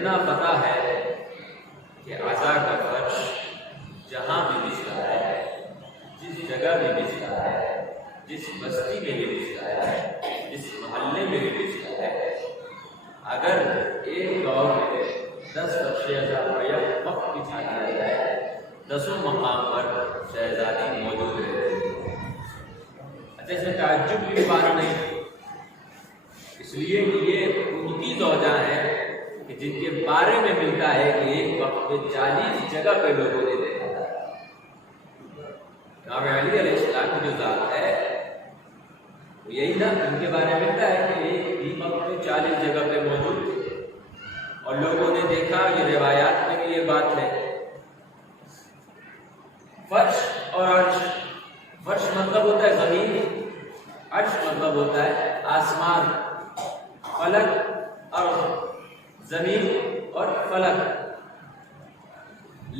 اتنا پتہ ہے کہ عزا کا فرش جہاں بھی بچھتا ہے، جس جگہ بھی بچھتا ہے، جس بستی میں بھی بچھتا ہے، جس محلے میں بھی بچھتا ہے، اگر ایک گاؤں میں 10 فرش عزا بیک وقت بچھا دیا جائے، 10 مقام پر شہزادی موجود رہتے ہیں۔ اچھا، اس میں تعجب کی بات نہیں، اس لیے کہ یہ ان کی زوجہ ہیں کہ جن کے بارے میں ملتا ہے کہ ایک وقت میں 40 جگہ پہ لوگوں نے دیکھا تھا۔ امام علی علیہ السلام کی جو ذات ہے وہ یہی نا، ان کے بارے میں ملتا ہے کہ ایک ہی وقت میں 40 جگہ پہ موجود تھے اور لوگوں نے دیکھا۔ یہ روایات میں بھی یہ بات ہے۔ فرش اور عرش، فرش مطلب ہوتا ہے زمین، عرش مطلب ہوتا ہے آسمان، فلک اور زمین اور فلک۔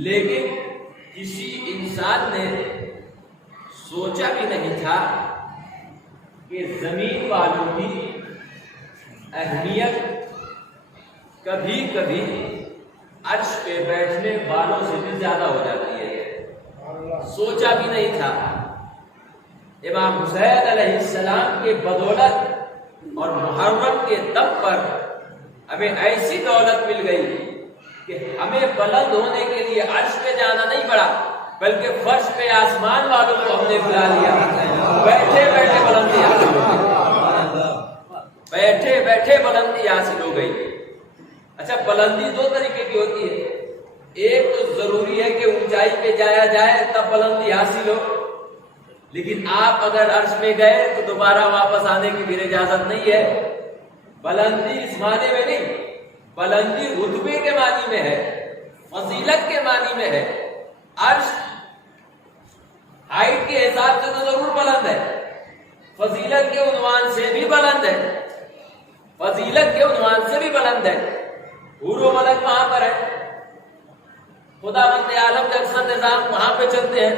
لیکن کسی انسان نے سوچا بھی نہیں تھا کہ زمین والوں کی اہمیت کبھی کبھی عرش پہ بیٹھنے والوں سے بھی زیادہ ہو جاتی ہے، سوچا بھی نہیں تھا۔ امام حسین علیہ السلام کے بدولت اور محرم کے دم پر ہمیں ایسی دولت مل گئی کہ ہمیں بلند ہونے کے لیے عرش پہ جانا نہیں پڑا، بلکہ فرش پہ آسمان والوں کو ہم نے بلا لیا، بیٹھے بیٹھے بلندی حاصل ہو گئی، بیٹھے بیٹھے بلندی حاصل ہو گئی۔ اچھا، بلندی 2 طریقے کی ہوتی ہے، ایک تو ضروری ہے کہ اونچائی پہ جایا جائے تب بلندی حاصل ہو، لیکن آپ اگر عرش میں گئے تو دوبارہ واپس آنے کی پھر اجازت نہیں ہے۔ بلندی اس معنی میں نہیں، بلندی رتبے کے معنی میں ہے، فضیلت کے معنی میں ہے۔ عرش ہائٹ کے حساب سے تو ضرور بلند ہے، فضیلت کے عنوان سے بھی بلند ہے، فضیلت کے عنوان سے بھی بلند ہے۔ حور و ملک وہاں پر ہے، خدا بند عالم کا اکثر نظام وہاں پہ چلتے ہیں،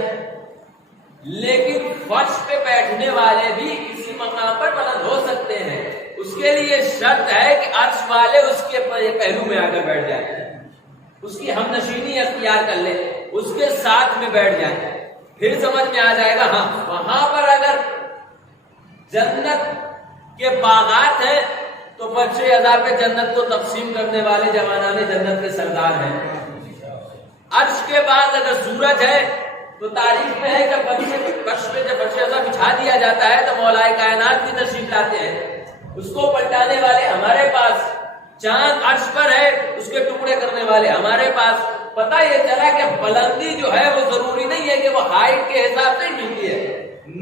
لیکن فرش پہ بیٹھنے والے بھی کسی مقام پر بلند ہو سکتے ہیں۔ اس کے لیے شرط ہے کہ عرش والے اس کے پہلو میں آ کر بیٹھ جائیں، اس کی ہم نشینی اختیار کر لیں، اس کے ساتھ میں بیٹھ جائیں، پھر سمجھ میں آ جائے گا۔ ہاں، وہاں پر اگر جنت کے باغات ہیں تو فرش عزا پہ جنت کو تقسیم کرنے والے جوانان جنت کے سردار ہیں۔ عرش کے بعد اگر سورج ہے تو تاریخ میں ہے کہ فرش پہ جب فرش عزا بچھا دیا جاتا ہے تو مولا کائنات کی تشریف لاتے ہیں، اس کو پلٹانے والے ہمارے پاس، چاند عرش پر ہے اس کے ٹکڑے کرنے والے ہمارے پاس۔ پتہ یہ چلا کہ بلندی جو ہے وہ ضروری نہیں ہے کہ وہ ہائٹ کے حساب سے ملتی ہے،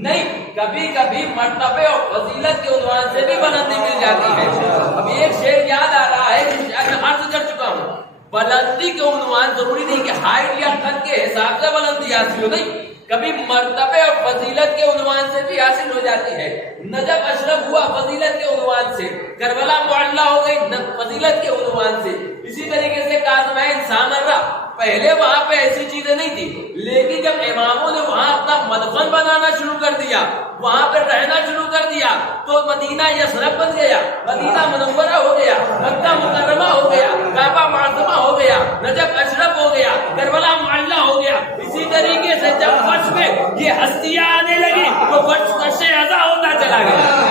نہیں، کبھی کبھی مرتبے اور فضیلت کے عنوان سے بھی بلندی مل جاتی ہے۔ اب ایک شعر یاد آ رہا ہے جس میں عرض کر چکا ہوں، بلندی کے عنوان ضروری نہیں کہ ہائٹ یا قد کے حساب سے بلندی حاصل ہو، نہیں، کبھی مرتبے اور فضیلت کے عنوان سے بھی حاصل ہو جاتی ہے۔ نجف اشرف ہوا فضیلت کے عنوان سے، کربلا معلّہ ہو گئی فضیلت کے عنوان سے، اسی طریقے سے کاظمین سامرہ، پہلے وہاں پہ ایسی چیزیں نہیں تھی، لیکن جب اماموں نے وہاں اپنا مدفن بنانا شروع کر دیا، وہاں پہ رہنا شروع کر دیا تو مدینہ یثرب بن گیا، مدینہ منورہ ہو گیا، مکہ مکرمہ ہو گیا، کعبہ معظمہ ہو گیا، نجف اشرف ہو گیا، کربلا معلّہ ہو گیا۔ اسی طریقے سے جب فرش میں یہ ہستیاں آنے لگی تو فرش عزا ہوتا چلا گیا۔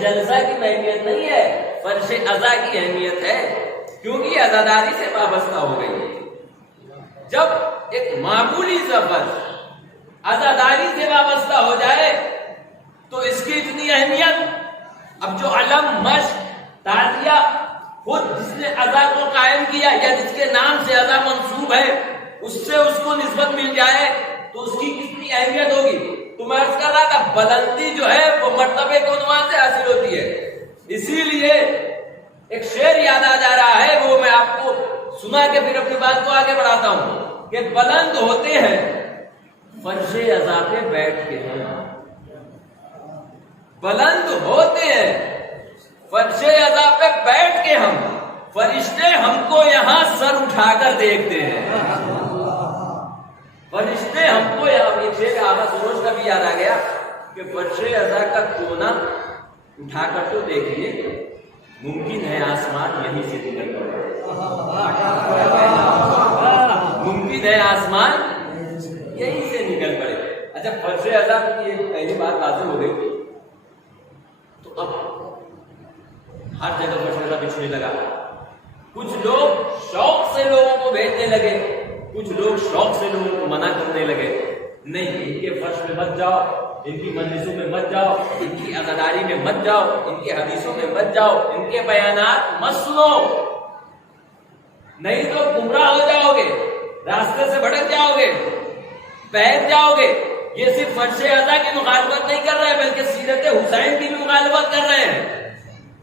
جلسہ کی اہمیت نہیں ہے، فرش عزا کی اہمیت ہے، کیونکہ یہ عزاداری سے وابستہ ہو گئی۔ جب ایک معمولی سا فرش عزاداری سے وابستہ ہو جائے تو اس کی اتنی اہمیت، اب جو علم، مشق، تعزیہ، خود جس نے عزا کو قائم کیا یا جس کے نام سے عزا منسوب ہے اس سے اس کو نسبت مل جائے تو اس کی کتنی اہمیت ہوگی۔ تو میں عرض کر رہا تھا بلندی جو ہے وہ مرتبے کے عنوان سے حاصل ہوتی ہے، اسی لیے ایک شعر یاد آ جا رہا ہے، وہ میں آپ کو سنا کے پھر اپنی بات کو آگے بڑھاتا ہوں کہ بلند ہوتے ہیں فرش عزا پہ بیٹھ کے، بلند ہوتے ہیں فرش عزا پہ بیٹھ کے ہم، فرشتے ہم کو یہاں سر اٹھا کر دیکھتے ہیں، فرشتے ہم کو یہاں، ایک شعر آغا سروش کا بھی یاد آ گیا کہ فرش عزا کا کونا اٹھا کر تو دیکھیے، ممکن ہے آسمان یہیں سے نکل پڑے، ممکن ہے آسمان یہیں سے نکل پڑے۔ اچھا فرش عزا کی ایک پہلی بات واضح ہو گئی، تو اب ہر جگہ فرش عزا بچھنے لگا، کچھ لوگ شوق سے لوگوں کو بھیجنے لگے، کچھ لوگ شوق سے لوگوں کو منع کرنے لگے، نہیں ان کے فرش میں مت جاؤ، ان کی مجلسوں میں مت جاؤ، ان کی عزاداری میں مت جاؤ، ان کی حدیثوں میں مت جاؤ، ان کے بیانات مت سنو، نہیں تو گمراہ ہو جاؤ گے، راستے سے بھٹک جاؤ گے، بہک جاؤ گے۔ یہ صرف فرش عزا کی مخالفت نہیں کر رہے بلکہ سیرت حسین کی بھی مخالفت کر رہے ہیں،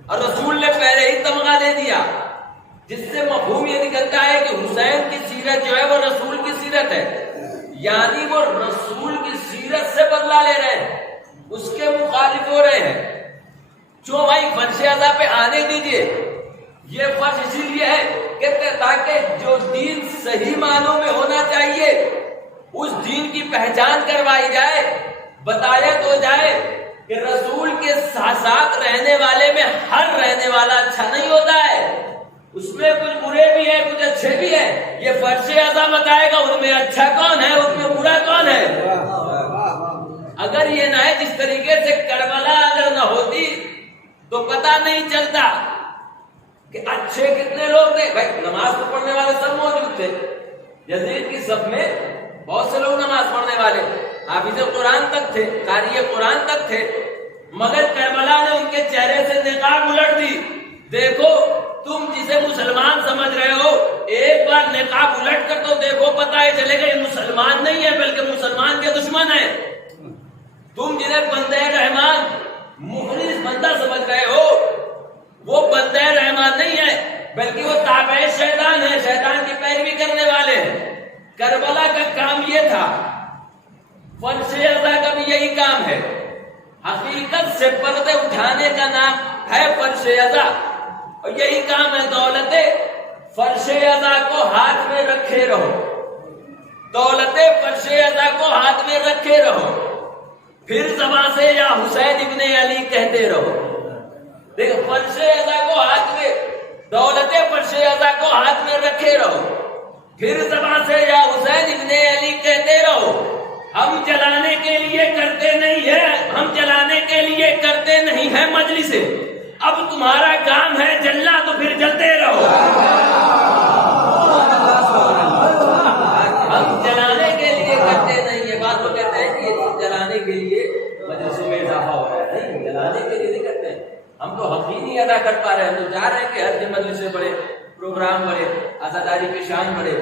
اور رسول نے پہلے ہی تمغہ دے دیا، جس سے مفہوم یہ نکلتا ہے کہ حسین کی سیرت جو ہے وہ رسول کی سیرت ہے، یعنی وہ رسول کی سیرت سے بدلہ لے رہے ہیں، اس کے مخالف ہو رہے ہیں۔ جو بھائی فرش عزا پہ آنے دیجئے، یہ فرش اسی لیے ہے کہ تاکہ جو دین صحیح معنوں میں ہونا چاہیے اس دین کی پہچان کروائی جائے، بتایا تو جائے کہ رسول کے ساتھ رہنے والے میں ہر رہنے والا اچھا نہیں ہوتا ہے، اس میں کچھ برے بھی ہیں کچھ اچھے بھی ہیں، یہ فرش عزا بتائے گا ان میں اچھا کون ہے ان میں برا کون ہے۔ اگر یہ نہ ہے، جس طریقے سے کربلا اگر نہ ہوتی تو پتہ نہیں چلتا کہ اچھے کتنے لوگ تھے۔ بھائی نماز تو پڑھنے والے سب موجود تھے، یزید کی صف میں بہت سے لوگ نماز پڑھنے والے، حافظ قرآن تک تھے، قاری قرآن تک تھے، مگر کربلا نے ان کے چہرے سے نقاب الٹ دی۔ دیکھو تم جسے مسلمان سمجھ رہے ہو، ایک بار نقاب الٹ کر تو دیکھو، پتہ ہی چلے گا یہ مسلمان نہیں ہے بلکہ مسلمان کے دشمن ہے۔ تم جنہیں بندہ رحمان مخلص بندہ سمجھ رہے ہو، وہ بندہ رحمان نہیں ہے بلکہ وہ تابع شیطان ہے، شیطان کی پیروی کرنے والے ہیں۔ کربلا کا کام یہ تھا، فرش عزا کا بھی یہی کام ہے، حقیقت سے پردے اٹھانے کا نام ہے فرش عزا، اور یہی کام ہے دولت فرش عزا کو ہاتھ میں رکھے رہو، دولت فرش عزا کو ہاتھ میں رکھے رہو، پھر زبان سے یا حسین ابن علی کہتے رہو۔ دیکھو فرش عزا کو ہاتھ میں، دولت فرش عزا کو ہاتھ میں رکھے رہو، پھر زبان سے یا حسین ابن علی کہتے رہو۔ ہم جلانے کے لیے کرتے نہیں ہیں، ہم جلانے کے لیے کرتے نہیں ہیں مجلس، اب تمہارا کام ہے جلنا تو پھر جلتے رہو۔ ہم جلانے کے لیے کرتے نہیں، یہ بات وہ کہتے ہیں کہ یہ جلانے کے لیے مجلسوں میں اضافہ ہو رہا ہے، نہیں جلانے کے لیے نہیں کرتے ہیں، ہم تو حق ہی نہیں ادا کر پا رہے ہیں، تو چاہ رہے ہیں کہ ہر دن مجلسیں بڑھے، پروگرام بڑھے، عزاداری کی شان بڑھے،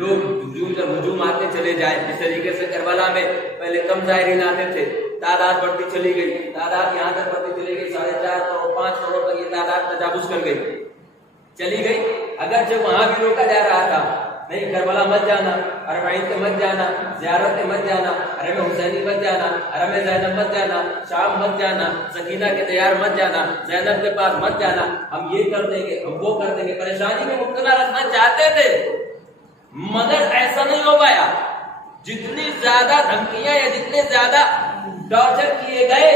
لوگ ہجوم آتے چلے جائیں۔ جس طریقے سے کربلا میں پہلے کم زائرین آتے تھے، تعداد بڑھتی چلی گئی، تعداد یہاں تک بڑھتی چلی گئی، 4.5 کروڑ 5 کروڑ تک یہ تعداد تجاوز کر گئی، چلی گئی۔ اگرچہ وہاں بھی روکا جا رہا تھا، نہیں کربلا مت جانا، اربعین کے مت جانا، زیارت کے مت جانا، حرم حسینی مت جانا، حرم زینب مت جانا، شام مت جانا، سکینہ کے دیار مت جانا، زینب کے پاس مت جانا، ہم یہ کر دیں گے، ہم وہ کر دیں گے، پریشانی میں مبتلا رکھنا چاہتے تھے، مگر ایسا نہیں ہو پایا۔ جتنی زیادہ دھمکیاں یا جتنے زیادہ ٹارچر کیے گئے،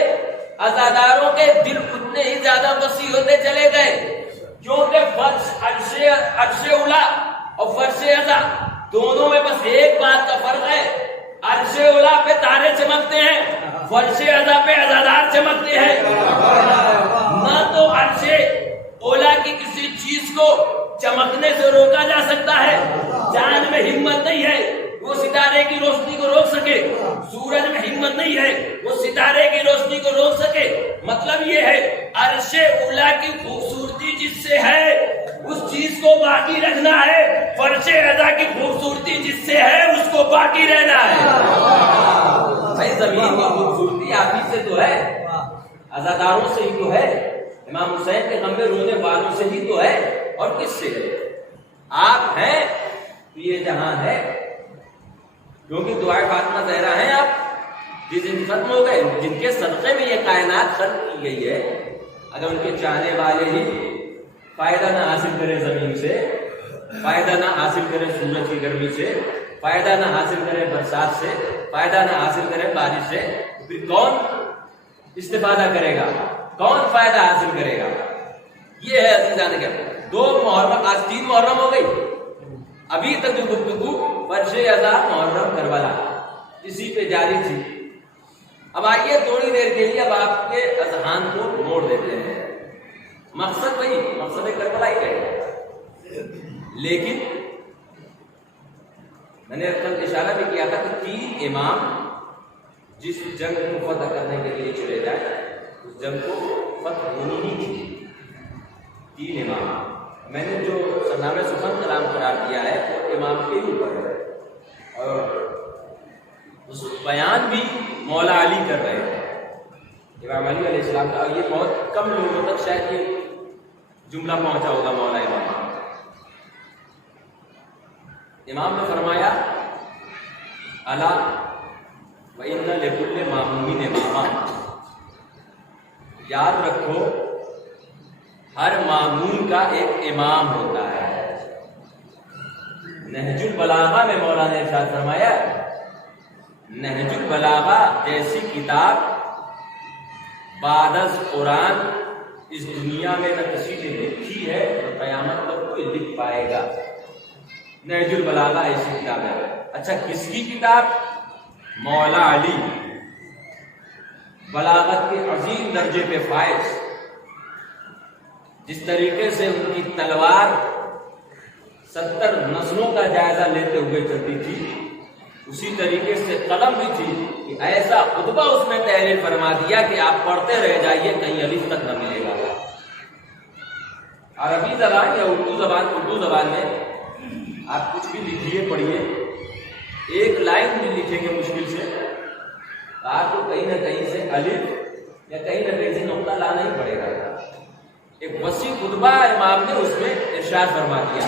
عزاداروں کے دل اتنے ہی زیادہ وسیع ہوتے چلے گئے، کیونکہ عرش اولا اور فرش عزا دونوں میں بس ایک بات کا فرق ہے، عرش اولا پہ تارے چمکتے ہیں، فرش عزا پہ عزادار چمکتے ہیں۔ نہ تو عرش اولا کی کسی چیز کو چمکنے سے روکا جا سکتا ہے، جان میں ہمت نہیں ہے وہ ستارے کی روشنی کو روک سکے، سورج میں ہمت نہیں ہے وہ ستارے کی روشنی کو روک سکے۔ مطلب یہ ہے عرش اولا کی خوبصورتی جس سے ہے اس چیز کو باقی رکھنا ہے، فرش عزا کی خوبصورتی جس سے ہے اس کو باقی رہنا ہے۔ بھائی زمین کی خوبصورتی آپ ہی سے تو ہے، عزاداروں سے ہی تو ہے، امام حسین کے غم میں رونے والوں سے ہی تو ہے، اور کس سے؟ آپ ہیں تو یہ جہاں ہے، کیونکہ دعائے فاطمہ زہرا ہیں آپ، جس دن ختم ہو گئے، جن کے صدقے میں یہ کائنات ختم کی گئی ہے۔ اگر ان کے چاہنے والے ہی فائدہ نہ حاصل کریں زمین سے، فائدہ نہ حاصل کریں سورج کی گرمی سے، فائدہ نہ حاصل کریں برسات سے، فائدہ نہ حاصل کریں بارش سے، پھر کون استفادہ کرے گا؟ کون فائدہ حاصل کرے گا؟ یہ ہے عزیزان کے 2 محرم، آج 3 محرم ہو گئی، ابھی تک جو گفتگو فرش ازا محرم کربلا اسی پہ جاری تھی۔ اب آئیے تھوڑی دیر کے لیے اب آپ کے اذہان کو موڑ دیتے ہیں، مقصد وہی، مقصد کربلا ہی ہے، لیکن میں نے کل اشارہ بھی کیا تھا کہ 3 امام جس جنگ کو فتح کرنے کے لیے چلے جائیں، اس جنگ کو فتح ہونی ہی تھی۔ 3 امام میں نے جو سرنامہ سخن کلام قرار دیا ہے وہ امام کے اوپر ہے، اور اس بیان بھی مولا علی کر رہے ہیں، امام علی علیہ السلام کا۔ یہ بہت کم لوگوں تک شاید یہ جملہ پہنچا ہوگا مولا امام نے فرمایا الا وَإِنَّ لِكُلِّ مَأْمُومٍ اماما، یاد رکھو ہر معموم کا ایک امام ہوتا ہے۔ نہج البلاغہ میں مولانا نے ارشاد فرمایا، نہج البلاغہ جیسی کتاب بعد از قرآن اس دنیا میں نہ کسی نے لکھی ہے اور قیامت تک کوئی لکھ پائے گا۔ نہج البلاغہ ایسی کتاب ہے۔ اچھا کس کی کتاب؟ مولا علی، بلاغت کے عظیم درجے پہ فائز، جس طریقے سے ان کی تلوار 70 نسلوں کا جائزہ لیتے ہوئے چلتی تھی، اسی طریقے سے قلم بھی تھی کہ ایسا خطبہ اس نے تحریر فرما دیا کہ آپ پڑھتے رہ جائیے، کہیں الف تک نہ ملے گا۔ عربی زبان یا اردو زبان میں آپ کچھ بھی لکھیے پڑھیے، ایک لائن بھی لکھیں گے مشکل سے، آپ کو کہیں نہ کہیں سے الف یا کہیں نہ کہیں سے نقطہ لانا ہی پڑے گا۔ ایک وسیع خطبہ امام نے اس میں ارشاد فرما دیا۔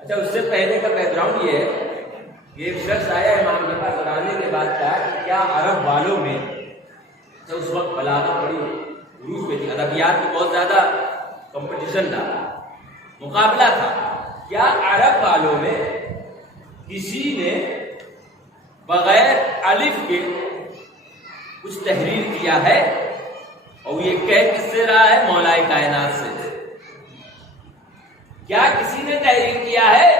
اچھا اس سے پہلے کا بیک گراؤنڈ یہ ہے کہ ایک شخص آیا امام کے پاس اور آنے کے بعد کہا کہ کیا عرب والوں میں، تو اس وقت بلاغت بڑی عروج پہ تھی، ادبیات کی بہت زیادہ کمپٹیشن تھا، مقابلہ تھا، کیا عرب والوں میں کسی نے بغیر الف کے کچھ تحریر کیا ہے؟ اور یہ کہہ کس سے رہا ہے؟ مولا کائنات سے۔ کیا کسی نے تحریر کیا ہے؟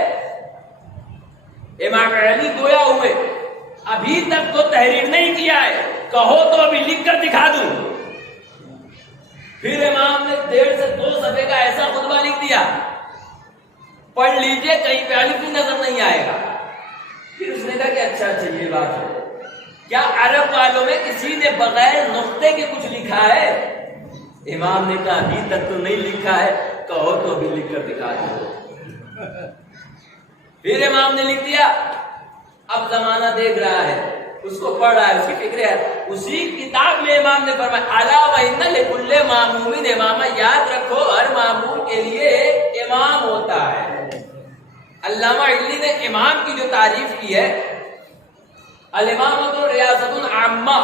امام علی گویا ہوئے ابھی تک تو تحریر نہیں کیا ہے، کہو تو ابھی لکھ کر دکھا دوں۔ پھر امام نے 1.5 سے 2 صفحے کا ایسا خطبہ لکھ دیا، پڑھ لیجئے، کہیں پہ الف بھی نظر نہیں آئے گا۔ پھر اس نے کہا کہ اچھا یہ بات ہے، کیا عرب والوں میں کسی نے بغیر نقطے کے کچھ لکھا ہے؟ امام نے کہا ابھی تک تو نہیں لکھا ہے، کہو تو ابھی لکھ کر دکھا دو۔ پھر امام نے لکھ دیا، اب زمانہ دیکھ رہا ہے، اس کو پڑھ رہا ہے، اس کی فکر ہے، اسی کتاب میں امام نے فرمایا الا وَإِنَّ لِكُلِّ مَأْمُومٍ اماما، یاد رکھو ہر معمول کے لیے ایک امام ہوتا ہے۔ علامہ علی نے امام کی جو تعریف کی ہے، الامامۃ ریاست عامہ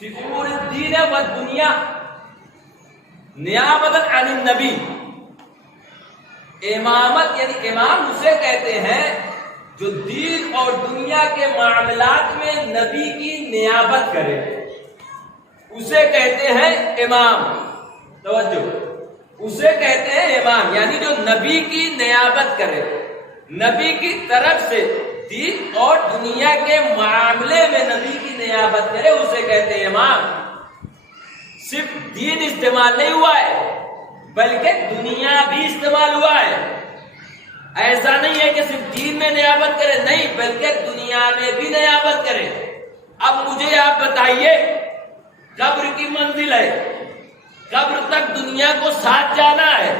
فی امور الدین والدنیا نیابۃ عن النبی، امامت یعنی امام اسے کہتے ہیں جو دین اور دنیا کے معاملات میں نبی کی نیابت کرے، اسے کہتے ہیں امام۔ توجہ، اسے کہتے ہیں امام، یعنی جو نبی کی نیابت کرے، نبی کی طرف سے دین اور دنیا کے معاملے میں نبی کی نیابت کرے، اسے کہتے ہیں امام۔ صرف دین استعمال نہیں ہوا ہے بلکہ دنیا بھی استعمال ہوا ہے۔ ایسا نہیں ہے کہ صرف دین میں نیابت کرے، نہیں، بلکہ دنیا میں بھی نیابت کرے۔ اب مجھے آپ بتائیے، قبر کی منزل ہے، قبر تک دنیا کو ساتھ جانا ہے،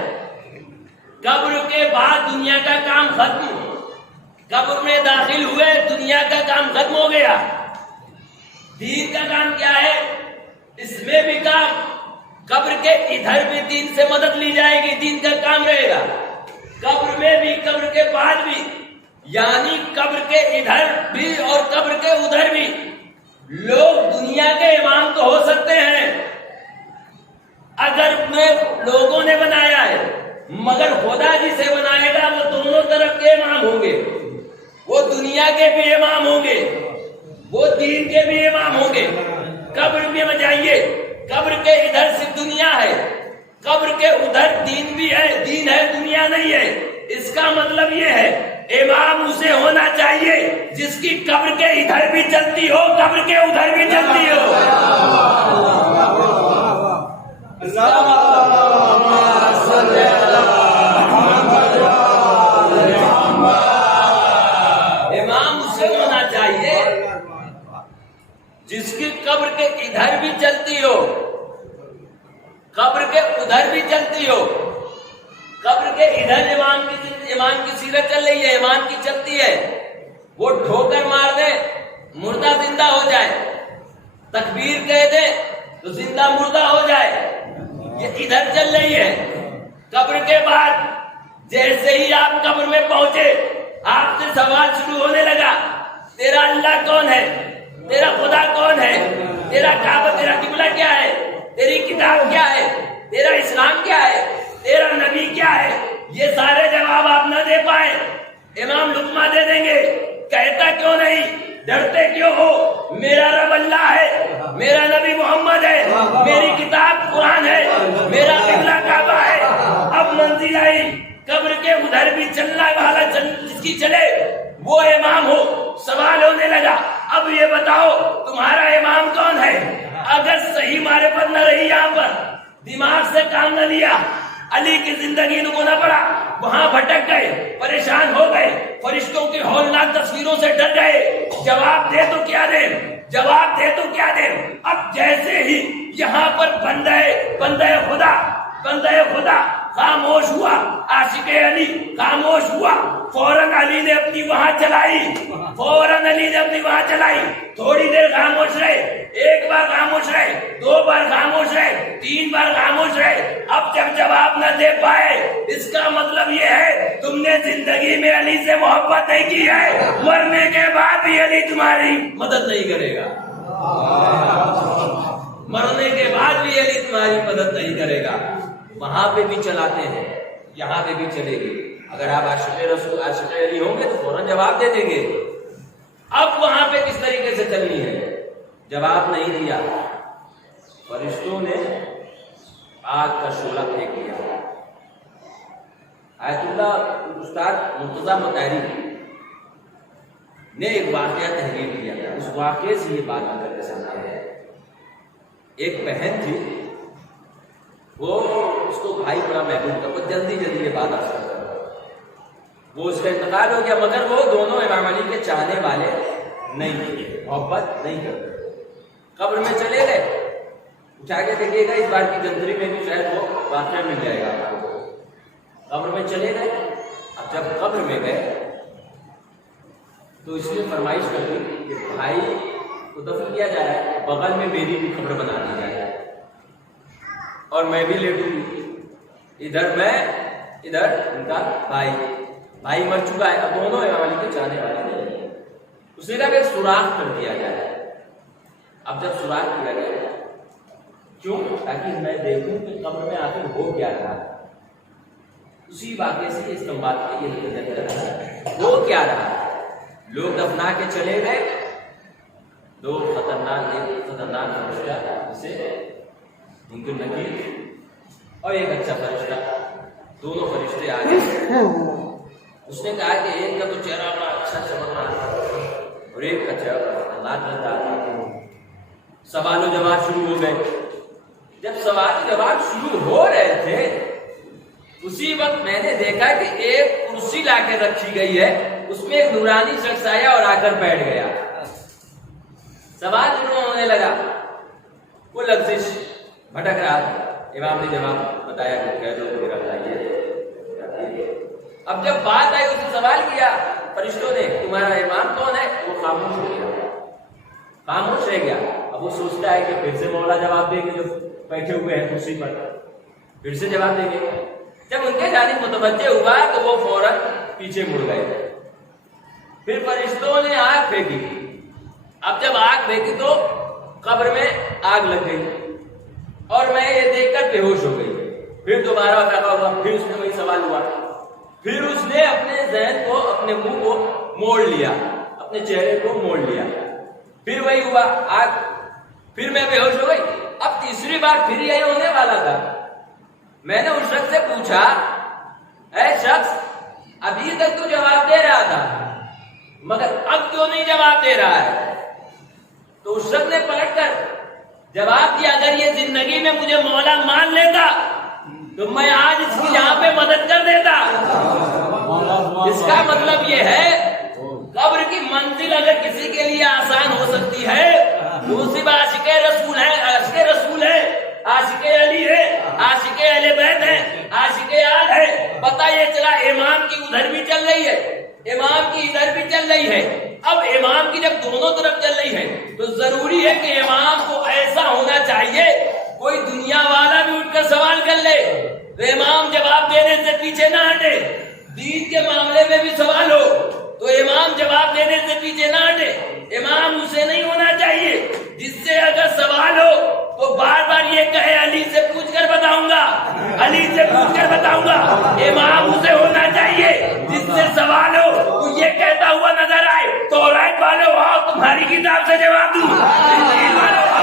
قبر کے بعد دنیا کا کام ختم، قبر میں داخل ہوئے دنیا کا کام ختم ہو گیا۔ دین کا کام کیا ہے؟ اس میں بھی کام، قبر کے ادھر بھی دین سے مدد لی جائے گی، دین کا کام رہے گا، قبر میں بھی قبر کے بعد بھی، یعنی قبر کے ادھر بھی اور قبر کے ادھر بھی لوگ دنیا کے امام تو ہو سکتے ہیں اگر لوگوں نے بنایا ہے، مگر خدا جسے بنائے گا وہ دونوں طرف کے امام ہوں گے، وہ دنیا کے بھی امام ہوں گے، وہ دین کے بھی امام ہوں گے۔ قبر میں بجائیے، قبر کے ادھر صرف دنیا ہے، قبر کے ادھر دین بھی ہے، دین ہے دنیا نہیں ہے۔ اس کا مطلب یہ ہے امام اسے ہونا چاہیے جس کی قبر کے ادھر بھی چلتی ہو، قبر کے ادھر بھی چلتی ہو۔ امام اسے ہونا چاہیے جس کی قبر کے ادھر بھی چلتی ہو، قبر کے ادھر بھی چلتی ہو۔ قبر کے ادھر امام کی سیرت چل رہی ہے، امام کی چلتی ہے، وہ ٹھوکر مار دے مردہ زندہ ہو جائے، تکبیر کہہ دے تو زندہ مردہ ہو جائے، یہ ادھر چل رہی ہے۔ قبر کے بعد جیسے ہی آپ قبر میں پہنچے آپ سے سوال شروع ہونے لگا، تیرا اللہ کون ہے، تیرا خدا کون ہے، تیرا کعبہ، تیرا قبلہ کیا ہے، تیری کتاب کیا ہے، تیرا اسلام کیا ہے، تیرا نبی کیا ہے؟ یہ سارے جواب آپ نہ دے پائے، امام لقمہ دے دیں گے، کہتا کیوں نہیں، ڈرتے کیوں ہو؟ میرا رب اللہ ہے، میرا نبی محمد ہے، میری کتاب قرآن ہے، میرا قبلہ کعبہ ہے۔ اب منزل آئی، قبر کے ادھر بھی چلنا والا جس کی چلے وہ امام ہو۔ سوال ہونے لگا، اب یہ بتاؤ تمہارا امام کون ہے؟ اگر صحیح معرفت نہ رہی، یہاں پر دماغ سے کام نہ لیا، علی کی زندگی کو نہ پڑا، وہاں بھٹک گئے، پریشان ہو گئے، فرشتوں کی ہولناک تصویروں سے ڈر گئے، جواب دے تو کیا دیں، جواب دے تو کیا دیں؟ اب جیسے ہی یہاں پر بندہ خدا خاموش ہوا، عاشق علی خاموش ہوا، فوراً علی نے اپنی وہاں چلائی، تھوڑی دیر خاموش رہے، ایک بار خاموش رہے، دو بار خاموش رہے، تین بار خاموش رہے۔ اب جب جواب نہ دے پائے، اس کا مطلب یہ ہے تم نے زندگی میں علی سے محبت نہیں کی ہے، مرنے کے بعد بھی علی تمہاری مدد نہیں کرے گا، مرنے کے بعد بھی علی تمہاری مدد نہیں کرے گا۔ وہاں پہ بھی چلاتے ہیں، یہاں پہ بھی چلے گی۔ اگر آپ عاشق رسول عاشق علی ہوں گے تو فوراً جواب دے دیں گے۔ اب وہاں پہ کس طریقے سے چلنی ہے؟ جواب نہیں دیا، فرشتوں نے آگ کا شعلہ پھینک دیا۔ آیت اللہ استاد مرتضیٰ مطہری نے ایک واقعہ تحریر کیا تھا، اس واقعے سے یہ بات کرنے سامنے ہے۔ ایک بہن تھی، وہ اس کو بھائی بڑا محبوب تھا، وہ جلدی یہ بات اثر کرتا، وہ اس کا انتقال ہو گیا، مگر وہ دونوں امام علی کے چاہنے والے نہیں تھے، محبت نہیں کرتے۔ قبر میں چلے گئے، اٹھا کے دیکھیے گا اس بار کی جنتری میں بھی شاید وہ واقعہ مل جائے گا آپ کو۔ قبر میں چلے گئے، اب جب قبر میں گئے تو اس نے فرمائش کر دی کہ بھائی کو دفن کیا جا رہا ہے، بغل میں میری بھی قبر بنا دی جائے اور میں بھی لیٹوں گی، ادھر میں، ادھر ان کا بھائی مر چکا ہے، اب دونوں امام علی کے چاہنے والے نہیں۔ اس نے کہا کہ سوراخ کر دیا جائے۔ اب جب سوراخ کیا گیا، کیوں؟ تاکہ میں دیکھوں کہ قبر میں آخر ہو کیا رہا۔ اسی واقعے سے استنباط کے یہ نتیجہ وہ کیا رہا۔ لوگ دفنا کے چلے گئے، دو خطرناک فرشتہ جسے ممکن نکیر اور ایک اچھا فرشتہ، دونوں فرشتے آ گئے۔ اس نے کہا کہ ایک کا تو چہرہ بڑا اچھا چمک رہا تھا اور ایک کا چہرہ خطرناک لگتا تھا۔ سوال و جواب شروع ہو گئے۔ جب سوال و جواب شروع ہو رہے تھے اسی وقت میں نے دیکھا کہ ایک کرسی لا کے رکھی گئی ہے، اس میں ایک نورانی شخص آیا اور آ کر بیٹھ گیا۔ سوال شروع ہونے لگا، وہ لفظ بھٹک رہا تھا۔ امام نے جواب بتایا کہ کہہ دو میرا بتائیے۔ اب جب بات آئی، اس نے سوال کیا فرشتوں نے، تمہارا امام کون ہے؟ وہ خاموش ہو گیا، خاموش رہ گیا۔ اب وہ سوچتا ہے کہ پھر سے مولا جواب دیں گے جو بیٹھے ہوئے ہیں کرسی پر، پھر سے جواب دیں گے۔ جب ان کے جانب متوجہ ہوا تو وہ فوراً پیچھے مڑ گئے۔ پھر فرشتوں نے آگ پھینکی، اب جب آگ پھینکی تو قبر میں آگ لگ گئی اور میں یہ دیکھ کر بے ہوش ہو گئی۔ پھر دوبارہ پیدا ہوا، پھر اس میں وہی سوال ہوا، پھر اس نے اپنے ذہن کو، اپنے منہ کو موڑ لیا، اپنے چہرے کو موڑ لیا، پھر وہی ہوا آگ، پھر میں بے ہوش ہو گئی۔ اب تیسری بار پھر یہی ہونے والا تھا۔ میں نے اس شخص سے پوچھا، اے شخص ابھی تک تو جواب دے رہا تھا مگر اب کیوں نہیں جواب دے رہا ہے؟ تو اس شخص نے پلٹ کر جواب دیا، اگر یہ زندگی میں مجھے مولا مان لیتا تو میں آج اس کی یہاں پہ مدد کر دیتا۔ اس کا مطلب یہ ہے قبر کی منزل اگر کسی کے لیے آسان ہو سکتی ہے وہ صرف عاشق رسول ہے، عاشق رسول ہے، عاشق علی ہے، عاشق اہل بیت ہے، عاشق آل ہے۔ پتہ یہ چلا امام کی ادھر بھی چل رہی ہے، امام کی ادھر بھی چل رہی ہے۔ اب امام کی جب دونوں طرف چل رہی ہے تو ضروری ہے کہ امام کو ایسا ہونا چاہیے کوئی دنیا والا بھی اٹھ کر سوال کر لے تو امام جواب دینے سے پیچھے نہ ہٹے۔ دین کے معاملے میں بھی سوال ہو تو امام جواب دینے سے پیچھے نہ ہٹے۔ امام اسے نہیں ہونا چاہیے جس سے اگر سوال ہو تو بار بار یہ کہے علی سے پوچھ کر بتاؤں گا، علی سے پوچھ کر بتاؤں گا۔ امام اسے ہونا چاہیے جس سے سوال ہو تو یہ کہتا ہوا نظر آئے، توریت والے آؤ تمہاری کتاب سے جواب دوں، انجیل والے آؤ۔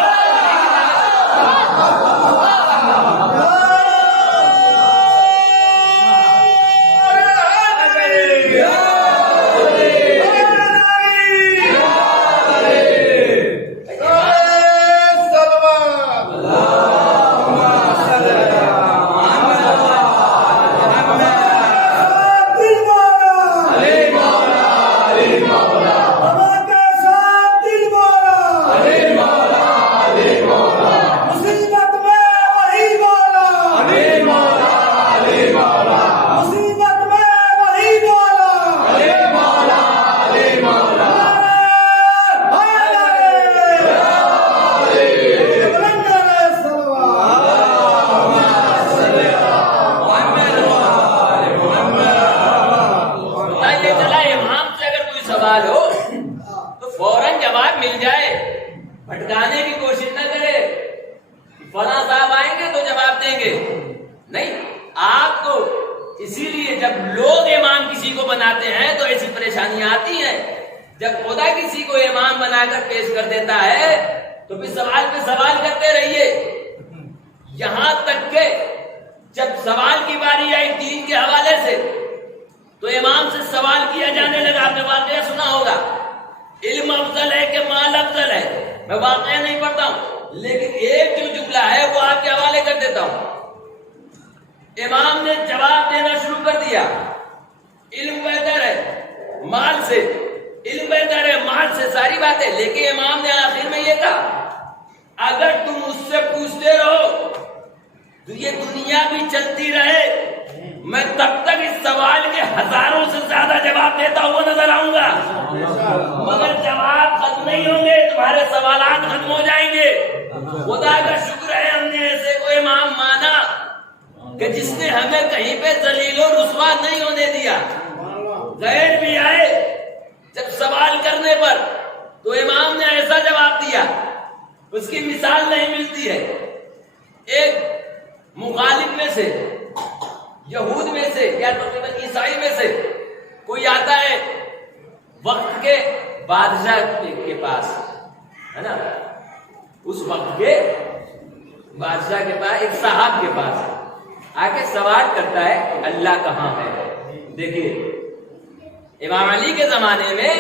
امام علی کے زمانے میں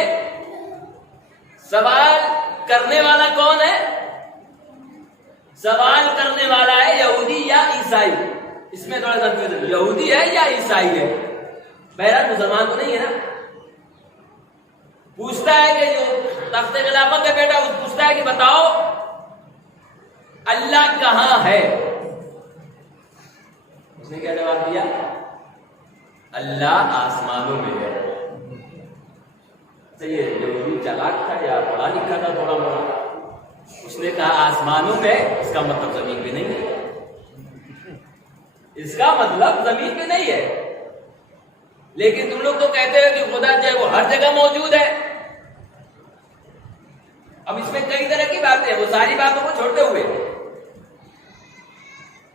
سوال کرنے والا کون ہے؟ سوال کرنے والا ہے یہودی یا عیسائی؟ اس میں تھوڑا سا یہودی ہے یا عیسائی ہے؟ بہرحال مسلمان تو نہیں ہے نا۔ پوچھتا ہے کہ جو تخت خلافت کا بیٹا پوچھتا ہے کہ بتاؤ اللہ کہاں ہے؟ اس نے کیا جواب دیا؟ اللہ آسمانوں میں ہے۔ یہ یہودی چالاک تھا یا پڑھا لکھا تھا تھوڑا بڑا؟ اس نے کہا آسمانوں میں، اس کا مطلب زمین پہ نہیں ہے، اس کا مطلب زمین پہ نہیں ہے۔ لیکن تم لوگ تو کہتے ہو کہ خدا جو ہے وہ ہر جگہ موجود ہے۔ اب اس میں کئی طرح کی باتیں ہیں، وہ ساری باتوں کو چھوڑتے ہوئے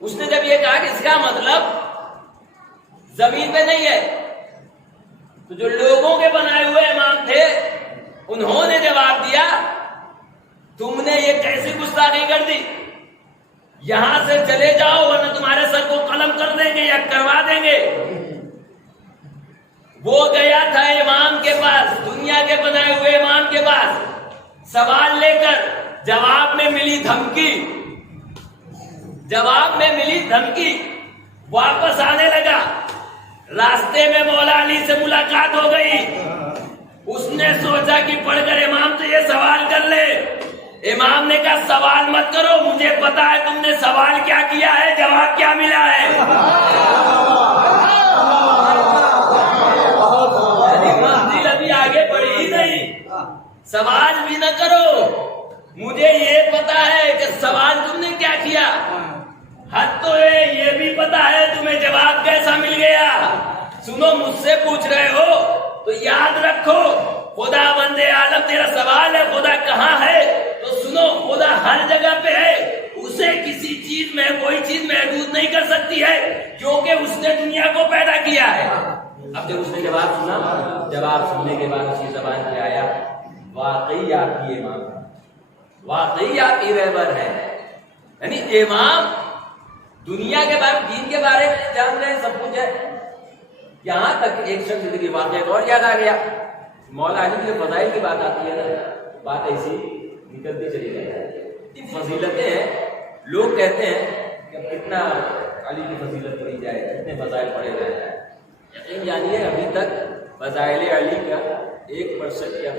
اس نے جب یہ کہا کہ اس کا مطلب زمین پہ نہیں ہے، تو جو لوگوں کے بنائے ہوئے امام تھے انہوں نے جواب دیا تم نے یہ کیسی گستاخی کر دی، یہاں سے چلے جاؤ ورنہ تمہارے سر کو قلم کر دیں گے یا کروا دیں گے۔ وہ گیا تھا امام کے پاس، دنیا کے بنائے ہوئے امام کے پاس، سوال لے کر، جواب میں ملی دھمکی، جواب میں ملی دھمکی، واپس آنے لگا۔ راستے میں مولا علی سے ملاقات ہو گئی، اس نے سوچا کہ پڑھ کر امام سے یہ سوال کر لے۔ امام نے کہا سوال مت کرو، مجھے پتا ہے تم نے سوال کیا کیا ہے، جواب کیا ملا ہے۔ منزل ابھی آگے بڑھی ہی نہیں، سوال بھی نہ کرو، مجھے یہ پتا ہے کہ سوال تم نے کیا کیا، حد تو ہے یہ بھی پتا ہے تمہیں جواب کیسا مل گیا۔ سنو، مجھ سے پوچھ رہے ہو تو یاد رکھو خدا بندے عالم تیرا سوال ہے خدا کہاں ہے، تو سنو خدا ہر جگہ پہ ہے، اسے کسی چیز میں کوئی چیز محدود نہیں کر سکتی ہے کیونکہ اس نے دنیا کو پیدا کیا ہے۔ اب جب اس نے جواب سنا، جواب سننے کے بعد اسی زبان پہ آیا واقعی آپ کی امام، واقعی آپ کی رہبر ہے، یعنی امام دنیا کے بارے دین کے بارے میں جان رہے ہیں، سب کچھ ہے۔ یہاں تک ایک شخص زندگی واقعہ اور یاد آ گیا، مولا علی کے فضائل کی بات آتی ہے نا، بات ایسی نکلتی چلی جاتی، فضیلتیں ہیں، لوگ کہتے ہیں کہ کتنا علی کی فضیلت پڑھی جائے، کتنے فضائل پڑھے جائے، یقین جانیے ابھی تک فضائل علی کا 1% یا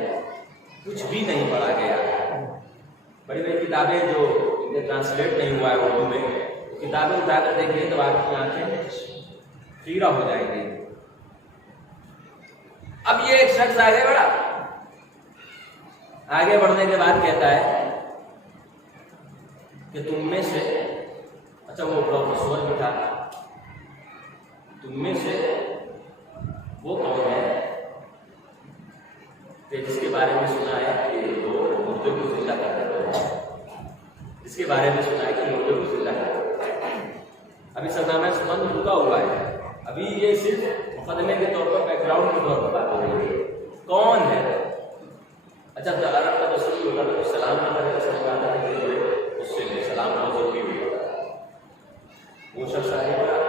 کچھ بھی نہیں پڑھا گیا۔ بڑی بڑی کتابیں جو ٹرانسلیٹ نہیں ہوا ہے اردو میں، کتابیں اٹھا کر دیکھیے تو آپ کی آنکھیں خیرہ ہو جائیں گی۔ اب یہ ایک شخص آگے بڑھا، آگے بڑھنے کے بعد کہتا ہے کہ تم میں سے، اچھا وہ پروفیسر بھی تھا، تم میں سے وہ کون ہے کہ جس کے بارے میں سنا ہے کہ وہ مردے کو زندہ کر دیتے ہیں، جس کے بارے میں سنا ہے کہ مردے کو زندہ کر دیتے ہیں۔ ابھی سرنامہ سمند رکا ہوا ہے، ابھی یہ صرف مقدمے کے طور پر، بیک گراؤنڈ کے طور پر بات ہو رہی ہے، کون ہے؟ اچھا عرب کا رسول ہوگا تو سلام نہ کرے تو سمجھ آتا ہے کہ اس سے سلام بہت ضروری بھی ہوتا ہے۔ وہ شخص آگے بڑھا،